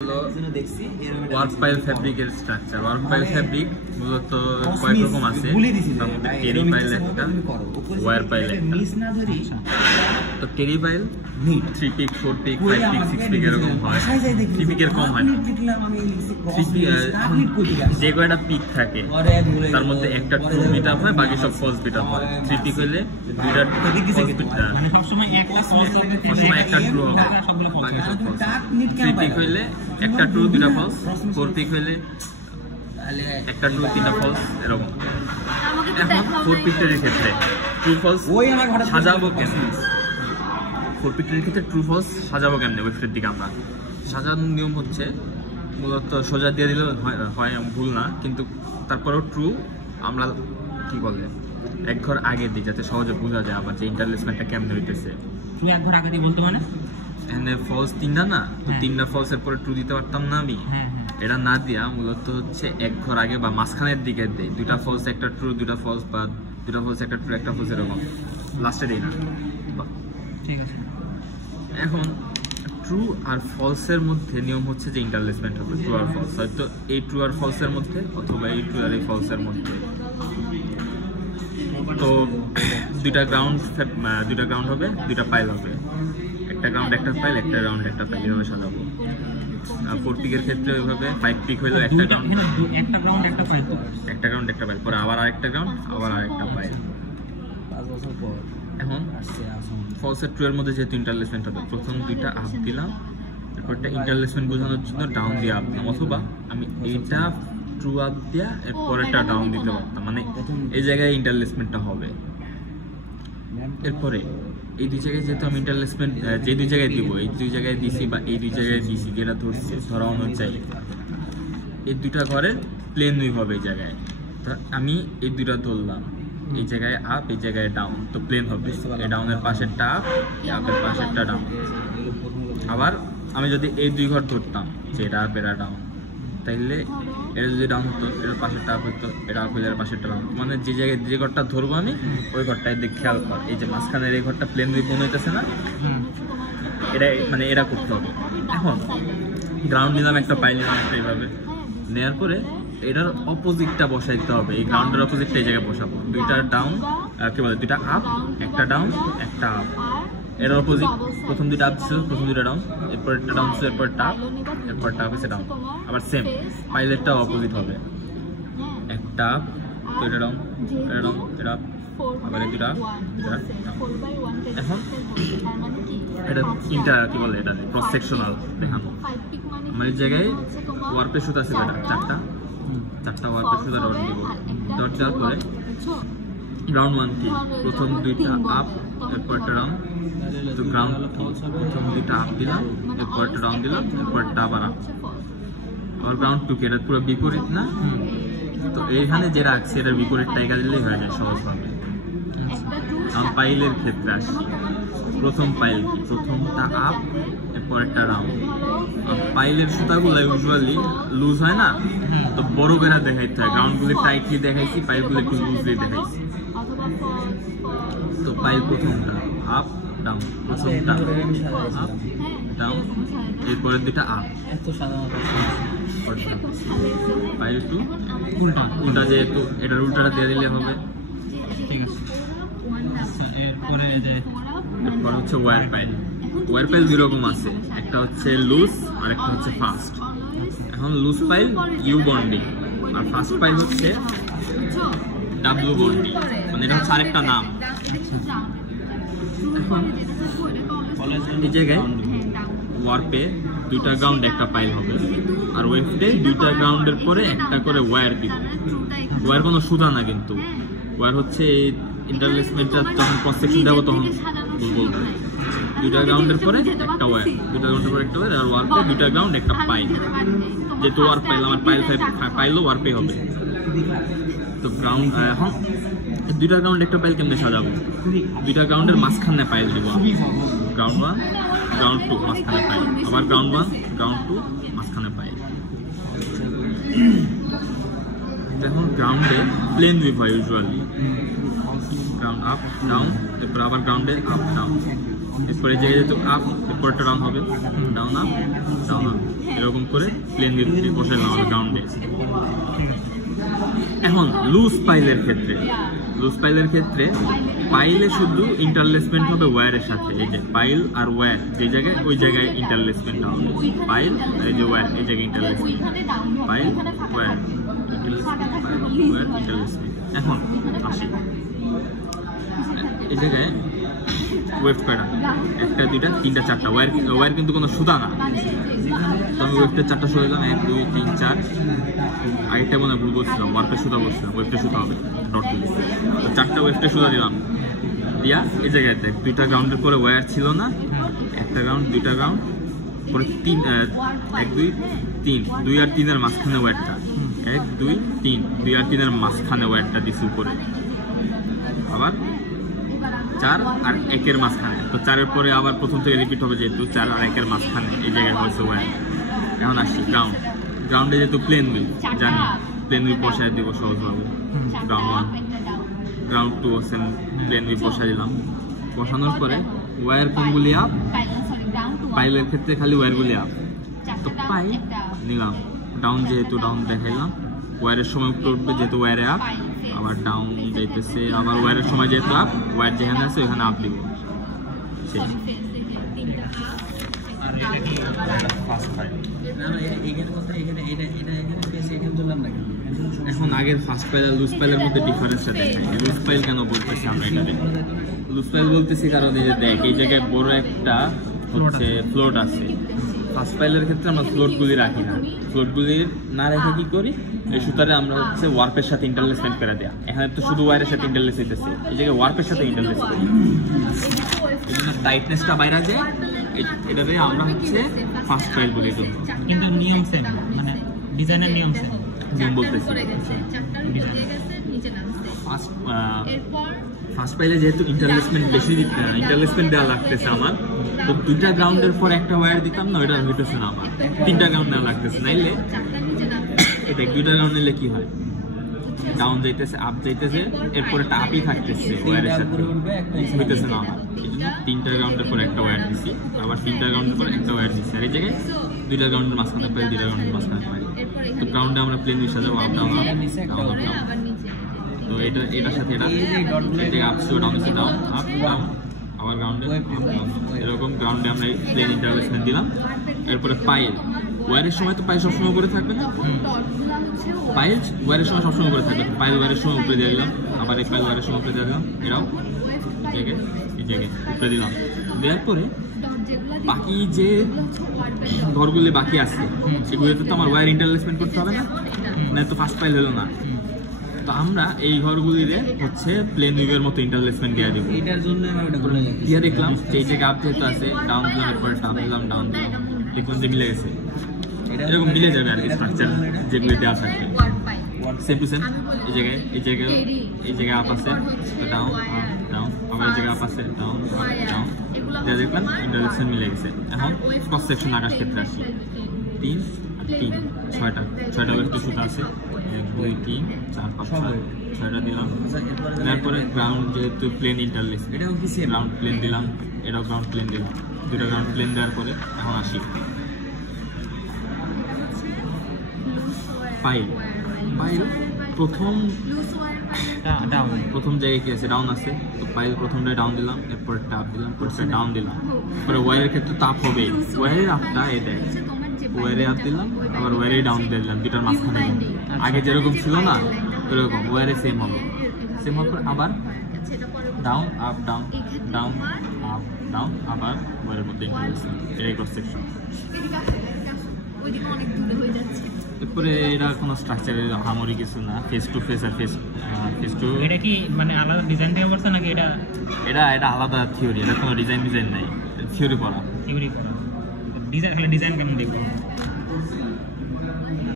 Work pile ফ্যাব্রিকের structure. Work pile fabric মূলত কয়েক রকম আছে, তার মধ্যে টেরি পাইল একটা, ওয়্যার পাইল একটা। তো terry pile 3 pick 4 pick 5 pick 6 pick এরকম হয়, 3 পিকের কম হয় না। যে কয়টা পিক থাকে তার মধ্যে একটা ট্রু বিট আপ হয়, বাকি সব ফলস বিট আপ হয়। 3 পিক হলে দুইটা ফলস বিট আপ, মানে সবসময় একটা ট্রু হবে, বাকি সব ফলস। 3 পিক হইলে একটা ট্রু দুইটা ফলস, 4 পিক হইলে একটা ট্রু তিনটা ফলস এরকম। এখন 4 পিকের ক্ষেত্রে ট্রু ফলস সাজাবো কেমনে? 4 পিকের ক্ষেত্রে ট্রু ফলস সাজাবো কেমনে? ওয়েবসাইট দিকে আমরা সাজানোর নিয়ম হচ্ছে মূলত সোজা দিয়ে দিলে হয় ভুল না, কিন্তু তারপরেও ট্রু আমরা কি বলে এক ঘর আগে দিই যাতে সহজে বোঝা যায় আবার যে ইন্টারলেসমেন্টটা কেমনে হইতেছে। ট্রু এক ঘর আগে দিই বলতে মানে এখানে ফলস তিনটা না, তো তিনটা ফলসের পরে ট্রু দিতে পারতাম না আমি। এটা না দিয়া মূলত হচ্ছে এক ঘর আগে বা মাঝখানের দিকে দেয়, দুইটা ফলস একটা ট্রু, দুইটা ফলস বা দুইটা ফলস একটা ট্রু একটা ফলস এরকম লাস্টে দেই না। ঠিক আছে, এখন ট্রু আর ফলসের মধ্যে নিয়ম হচ্ছে যে ইন্টারলেসমেন্ট হবে ট্রু আর ফলস, হয়তো এই ট্রু আর ফলসের মধ্যে অথবা এই ট্রু আর এই ফলসের মধ্যে। তো দুইটা গ্রাউন্ড হবে, দুইটা পাইল হবে, একটা গ্রাউন্ড একটা পাইল, একটা গ্রাউন্ড একটা পাইল, এভাবে সাজাবো। 4 পিকের ক্ষেত্রে ওইভাবে 5 পিক হইলো একটা গ্রাউন্ড একটা পাইল, পরে আবার আরেকটা গ্রাউন্ড, আবার আরেকটা পাইল। এখন ফলসের ট্রু এর মধ্যে যেহেতু ইন্টারলেসমেন্ট হবে, প্রথম দুইটা আপ দিলাম, এরপরটা ইন্টারলেসমেন্ট বোঝানোর জন্য ডাউন দিয়ে আপ দিলাম, অথবা আমি এইটা ট্রু আপ দিয়া এরপরেরটা ডাউন দিতে পারতাম, মানে এই জায়গায় ইন্টারলেসমেন্টটা হবে। এরপরে এই দুই জায়গায় যেহেতু আমি ইন্টারলেসমেন্ট যে দুই জায়গায় দিব, এই দুই জায়গায় দিছি বা এই দুই জায়গায় দিছি, যেটা ধরছে ধরা অনুযায়ী এই দুইটা ঘরের প্লেন উইভ হবে এই জায়গায়। তো আমি এই দুইটা ধরলাম, এই জায়গায় আপ, এই জায়গায় ডাউন, তো প্লেন হবে। এই ডাউনের পাশেরটা আপ, আপের পাশেরটা ডাউন। আবার আমি যদি এই দুই ঘর ধরতাম, যে এটা আপ এটা ডাউন, তাইলে এটা যদি ডাউন হতো এটার পাশেরটা আপ হতো, এটা আপ হইলে এর পাশেরটা ডাউন। মানে যে জায়গায় যে ঘরটা ধরবো আমি ওই ঘরটায় দেখে খেয়াল কর, এই যে মাঝখানের এই ঘরটা প্লেন উইভ মনে হইতেছে না, এটা মানে এটা করতে হবে। এখন গ্রাউন্ড নিলাম একটা, পাইল নিলাম একটা, এইভাবে নেওয়ার পরে এটার অপোজিটটা বসাইতে হবে, এই গ্রাউন্ডের অপোজিটটা এই জায়গায় বসাবো। দুইটা ডাউন কি বলে, দুইটা আপ, একটা ডাউন একটা আপ। এর অপোজিট প্রথম দুইটা আপ ছিল, প্রথম দুইটা ডাউন, এরপর একটা ডাউন ছিল, এরপর টাপ, এরপর টাপ এসে ডাউন। আবার সেম পাইলেটটা অপোজিট হবে, একটা আপ, তো এটা ডাউন, এটা ডাউন, এটা আপ, আবার এই দুইটা ডাউন। এখন এটা তিনটা কি বলে, এটা ক্রস সেকশনাল দেখানো। আমার এই জায়গায় ওয়ার্পের সুতা ছিল এটা চারটা ওয়ার্পের সুতা ডট দিব, ডট দেওয়ার পরে গ্রাউন্ড 1 কি প্রথম দুইটা আপ, এরপর একটা ডাউন, তো গ্রাউন্ড প্রথম দুইটা আপ দিলাম, এরপর একটা ডাউন দিলাম, এরপর একটা আবার আপ, আবার গ্রাউন্ড 2 কে, এটা পুরো বিপরীত না। তো এইখানে যে রাখছে এটার বিপরীতটা একা দিলেই হয়ে যায় সহজভাবে। আমার পাইলের ক্ষেত্রে আসি, প্রথম পাইল কি প্রথমটা আপ, এরপর একটা ডাউন। পাইলের সুতাগুলো ইউজুয়ালি লুজ হয় না, তো বড় বেড়া দেখাইতে হয়, গ্রাউন্ডগুলি টাইটলি দেখাইছি, পাইলগুলো একটু লুজলি দেখাইছি। তো পাইল প্রথমটা আপ ডাউন, প্রথমটা আপ ডাউন, এরপরের দুটা আপ, পাইল টু উল্টা, যেহেতু এটার উল্টাটা দিয়ে দিলে হবে। ঠিক আছে, এরপর হচ্ছে ওয়্যার পাইল। ওয়্যার পাইল দুই রকম আছে, একটা হচ্ছে লুজ আর একটা হচ্ছে ফাস্ট। এখন লুজ পাইল ইউ বন্ডিং, আর ফাস্ট পাইল হচ্ছে ডাব্লিউ বন্ডিং, মানে এটা হচ্ছে আরেকটা নাম। এখন এই জায়গায় ওয়ার্পে দুইটা গ্রাউন্ড একটা পাইল হবে, আর ওয়েফটে দুইটা গ্রাউন্ডের পরে একটা করে ওয়্যার দিব। ওয়্যার কোনো সুতা না, কিন্তু ওয়্যার হচ্ছে ইন্টারলেসমেন্টটা যখন ক্রস সেকশন দেবো তখন বলবো। দুইটা গ্রাউন্ডের পরে একটা ওয়্যার, দুইটা গ্রাউন্ডের পরে একটা ওয়্যার, আর ওয়ার্পে দুইটা গ্রাউন্ড একটা পাইল। যেহেতু ওয়ার পাইল আমার পাইলও ওয়ার্পে হবে। তো গ্রাউন্ড এখন দুইটা গ্রাউন্ড একটা পাইল কেমনে সাজাবো? দুইটা গ্রাউন্ডের মাঝখানে পাইল দিব, গ্রাউন্ড 1 গ্রাউন্ড 2 মাঝখানে পাইল, আবার গ্রাউন্ড 1 গ্রাউন্ড 2 মাঝখানে পাইল। এখন গ্রাউন্ডে প্লেন উইভ হয় ইউজুয়ালি, গ্রাউন্ড আপ ডাউন, এরপর আবার গ্রাউন্ডে আপ ডাউন। এরপরে যে যেহেতু আপ, এরপরটা ডাউন হবে, ডাউন আপ, ডাউন আপ, এরকম করে প্লেন দিয়ে বসাইলাম হবে গ্রাউন্ডে। এখন লুজ পাইলের ক্ষেত্রে পাইলে শুধু ইন্টারলেসমেন্ট হবে ওয়্যারের সাথে। এই যে পাইল আর ওয়্যার যে জায়গায়, ওই জায়গায় ইন্টারলেসমেন্ট হবে। পাইল আর এই যে ওয়্যার, এই জায়গায় ইন্টারলেসমেন্ট, পাইল ওয়্যার ইন্টারলেসমেন্ট। এখন আসি এই জায়গায় ওয়েভ কয়টা, একটা দুইটা তিনটা চারটা ওয়্যার কিন্তু কোনো সুতা না। আমি ওয়েভটা চারটা সুতা দিলাম, 1 2 3 4। আরেকটা মনে ভুল বলছিলাম, ওয়ার্কের সুতা বলছিলাম, ওয়েভটা সুতা হবে ডট দিলে। তো চারটা ওয়েভটা সুতা দিলাম, দিয়া এই জায়গায় দুইটা গ্রাউন্ডের পরে ওয়্যার ছিল না, একটা গ্রাউন্ড দুইটা গ্রাউন্ড পরে 1 2 3, 2 আর 3 এর মাঝখানে ওয়্যারটা, 1 2 3, 2 আর 3 এর মাঝখানে ওয়্যারটা দিছি উপরে, আবার 4 আর 1 এর মাঝখানে। তো 4 এর পরে আবার প্রথম থেকে রিপিট হবে, যেহেতু 4 আর 1 এর মাঝখানে এই জায়গায় হয়েছে ওয়্যার। এখন আসি গ্রাউন্ডে যেহেতু প্লেন হুইল জানি, প্লেন হুইল বসায় দিব সহজভাবে। Ground 1 ground 2 same plane wheel বসাই দিলাম। বসানোর পরে ওয়্যার কোনগুলি আপ, পাইলের ক্ষেত্রে খালি ওয়্যারগুলি আপ। তো পাইল নিলাম, ডাউন যেহেতু ডাউন দেখাইলাম, ওয়্যারের সময় উপরে উঠবে যেহেতু ওয়্যারে আপ, আবার ডাউন যাইতেছে, আবার ওয়্যারের সময় যেহেতু আপ, ওয়্যার যেখানে আছে ওখানে আপ দিব। এখন আগের ফার্স্ট পাইল আর লুজ পাইলের মধ্যে ডিফারেন্সটা দেখাই। লুজ পাইল কেন বলতেছি আমরা এটাতে? লুজ পাইল বলতেছি কারণ এই যে দেখ, এই জায়গায় বড় একটা হচ্ছে ফ্লোট আছে। ফার্স্ট পাইলের ক্ষেত্রে আমরা ফ্লোটগুলি রাখি না, ফ্লোটগুলি না রেখে কি করি, এই সুতারে আমরা হচ্ছে ওয়ার্পের সাথে ইন্টারলেসমেন্ট করে দেয়া। এখানে তো শুধু ওয়্যারের সাথে ইন্টারলেস হইতেছে, এই জায়গায় ওয়ার্পের সাথে ইন্টারলেস করি, এই জন্য টাইটনেসটা বাইরে যায়। এটাতে আমরা হচ্ছে ফার্স্ট পাইল বলি। কিন্তু নিয়ম সেম, মানে ডিজাইনের নিয়ম সেম। নিয়ম বলতেছি ফার্স্ট পাইলে যেহেতু ইন্টারলেসমেন্ট বেশি ইন্টারলেসমেন্ট দেওয়া লাগতেছে আমার, তো 2টা গ্রাউন্ডের পর একটা ওয়্যার দিতাম না, ওইটা হইতেছে না আমার, 3টা গ্রাউন্ড দেওয়া লাগতেছে। নাইলে এটা 2টা গ্রাউন্ড নিলে কি হয়, ডাউন যাইতেছে আপ যাইতেছে, এরপরে একটা আপই থাকতেছে ওয়্যারের সাথে, হইতেছে না আমার। এই জন্য 3টা গ্রাউন্ডের পর একটা ওয়্যার দিছি, আবার 3টা গ্রাউন্ডের পর একটা ওয়্যার দিছি, আর এই জায়গায় 2টা গ্রাউন্ডের মাঝখানে পাই, 2টা গ্রাউন্ডের মাঝখানে পাই। তো গ্রাউন্ডে আমরা প্লেন হিসেবে যাবো আপ ডাউন আপ ডাউন। তো এটার সাথে এটা আপ টু ডাউন হচ্ছে ডাউন আপ ডাউন, আবার গ্রাউন্ডে এরকম গ্রাউন্ডে আমরা প্লেন ইন্টারলেসমেন্ট দিলাম। এরপরে পাইল, ওয়্যারের সময় তো পাইল সবসময় উপরে থাকবে না, পাইল ওয়্যারের সময় সবসময় উপরে থাকবে, পাইল ওয়্যারের সময় উপরে দিয়ে দিলাম, আবার এই পাইল ওয়্যারের সময় উপরে দিয়ে দিলাম, এটাও এই জায়গায় উপরে দিলাম। দেওয়ার পরে বাকি যে ঘরগুলি বাকি আছে সেগুলোতে তো আমার ওয়্যার ইন্টারলেসমেন্ট করতে হবে না, না তো ফার্স্ট পাইল হলো না। তো আমরা এই ঘরগুলিতে হচ্ছে প্লেন উইভের মতো ইন্টারলেসমেন্ট দিয়ে দিব। এটার জন্য দিয়ে দেখলাম যে এই জায়গায় আপ যেহেতু আছে, ডাউন দিলাম, এরপরে আপ দিলাম, ডাউন দিলাম, দেখলাম যে মিলে গেছে। এরকম মিলে যাবে আর কি স্ট্রাকচার যেগুলি দেওয়া থাকবে সেম টু সেম। এই জায়গায় আপ আছে, ডাউন ডাউন, আবার এই জায়গায় আপ আছে, ডাউন ডাউন, যা দেখলাম ইন্টারলেসমেন্ট মিলে গেছে। এখন ক্রস সেকশন আকার ক্ষেত্রে আসি, 3 আর 3 6টা একটু সুতা আছে, 1 2 3 4 5 6টা দিলাম। তারপরে গ্রাউন্ড যেহেতু প্লেন ইন্টারলেসমেন্ট, এটাও কি গ্রাউন্ড প্লেন দিলাম, এটাও গ্রাউন্ড প্লেন দিলাম, 2টা গ্রাউন্ড প্লেন দেওয়ার পরে এখন আসি পাইল। প্রথম জায়গায় কি আছে, ডাউন আছে, তো পাইল প্রথমটায় ডাউন দিলাম, এরপরে টাপ দিলাম, পরে ডাউন দিলাম। পরে ওয়্যারের ক্ষেত্রে তাপ হবে, ওয়্যারের আপটা এই দেখ, ওয়্যারে আপ দিলাম, আবার ওয়্যারে ডাউন দিয়ে দিলাম, 2টার মাঝখানে। আগে যেরকম ছিল না ওরকম ওয়্যারে সেম হবে, সেম হওয়ার পর আবার down up down down up down, আবার ওয়্যারের মধ্যে এটাই ক্রস সেকশন। এরপরে এটা কোনো স্ট্রাকচারের হামরি কিছু না, ফেস টু ফেস আর ফেস টু। এটা কি মানে আলাদা ডিজাইন দিয়ে করছে নাকি? এটা আলাদা থিওরি, এটা কোনো ডিজাইন নাই, থিওরি পড়া। ডিজাইন খালি ডিজাইন কেমন দেখবো?